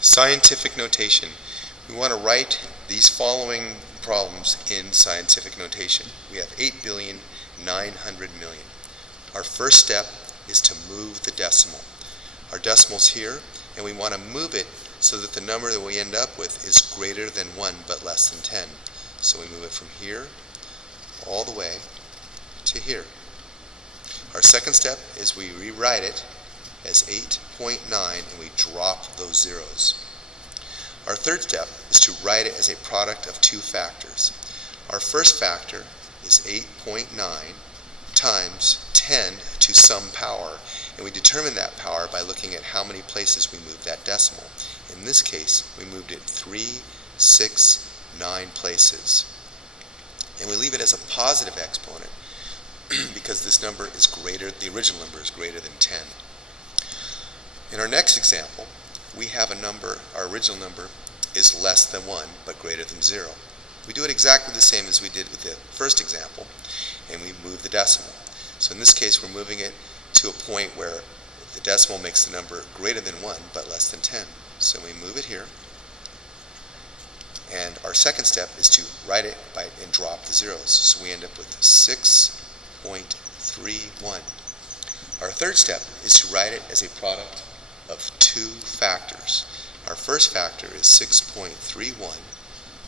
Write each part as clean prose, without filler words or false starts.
Scientific notation. We want to write these following problems in scientific notation. We have 8,900,000,000. Our first step is to move the decimal. Our decimal's here, and we want to move it so that the number that we end up with is greater than 1 but less than 10. So we move it from here all the way to here. Our second step is we rewrite it as 8.9 and we drop those zeros. Our third step is to write it as a product of two factors. Our first factor is 8.9 times 10 to some power, and we determine that power by looking at how many places we moved that decimal. In this case, we moved it 3, 6, 9 places. And we leave it as a positive exponent because this number is greater, the original number is greater than 10. In our next example, we have a number, our original number is less than 1 but greater than 0. We do it exactly the same as we did with the first example, and we move the decimal. So in this case, we're moving it to a point where the decimal makes the number greater than 1 but less than 10. So we move it here, and our second step is to write it and drop the zeros. So we end up with 6.31. Our third step is to write it as a product of two factors. Our first factor is 6.31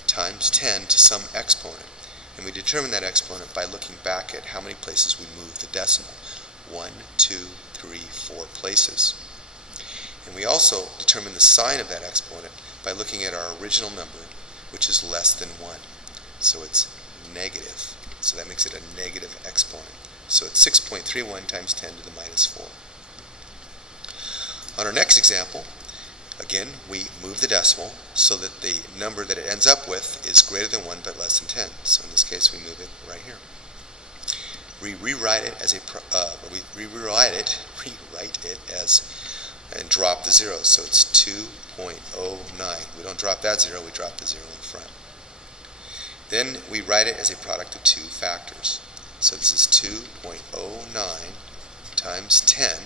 times 10 to some exponent, and we determine that exponent by looking back at how many places we moved the decimal. 1, 2, 3, 4 places. And we also determine the sign of that exponent by looking at our original number, which is less than 1. So it's negative. So that makes it a negative exponent. So it's 6.31 times 10 to the minus 4. On our next example, again, we move the decimal so that the number that it ends up with is greater than 1 but less than 10. So in this case, we move it right here. We rewrite it as and drop the zeros. So it's 2.09. We don't drop that zero, we drop the zero in front. Then we write it as a product of two factors. So this is 2.09 times 10,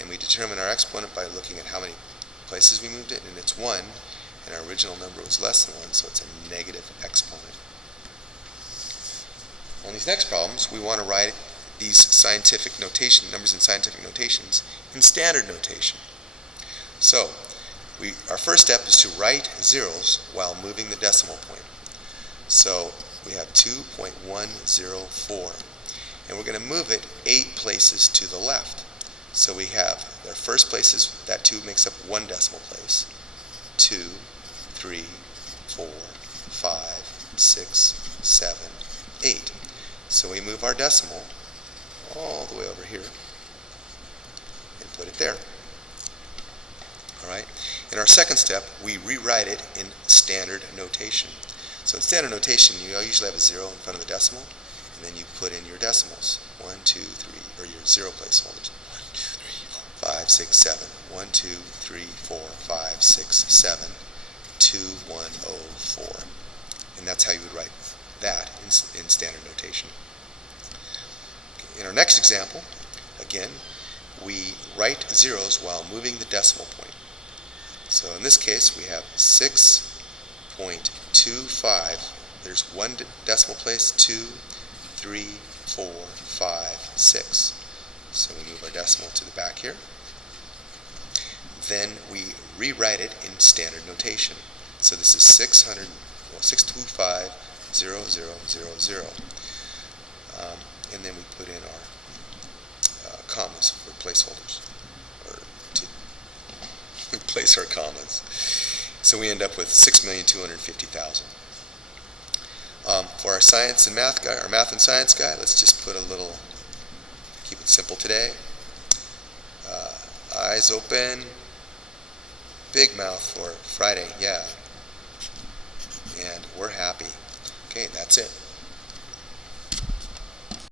and we determine our exponent by looking at how many places we moved it, and it's 1, and our original number was less than 1, so it's a negative exponent. On these next problems, we want to write these scientific notation, numbers in scientific notations, in standard notation. So, our first step is to write zeros while moving the decimal point. So, we have 2.104, and we're going to move it 8 places to the left. So we have our first places, that 2 makes up 1 decimal place. 2, 3, 4, 5, 6, 7, 8. So we move our decimal all the way over here and put it there. Alright? In our second step, we rewrite it in standard notation. So in standard notation, you usually have a 0 in front of the decimal, and then you put in your decimals. 1, 2, 3, or your 0 placeholders. 5, 6, 7. 1, 2, 3, 4, 5, 6, 7, 2, 1, 0, 4. And that's how you would write that in standard notation. In our next example, again, we write zeros while moving the decimal point. So in this case, we have 6.25. There's 1 decimal place, 2, 3, 4, 5, 6. So we move our decimal to the back here. Then we rewrite it in standard notation. So this is 625, 0, 0, 0, 0. And then we put in our commas for placeholders, or to replace our commas. So we end up with 6,250,000. For our science and math guy, our math and science guy, let's just put a little, keep it simple today. Eyes open, big mouth for Friday, yeah. And we're happy. Okay, that's it.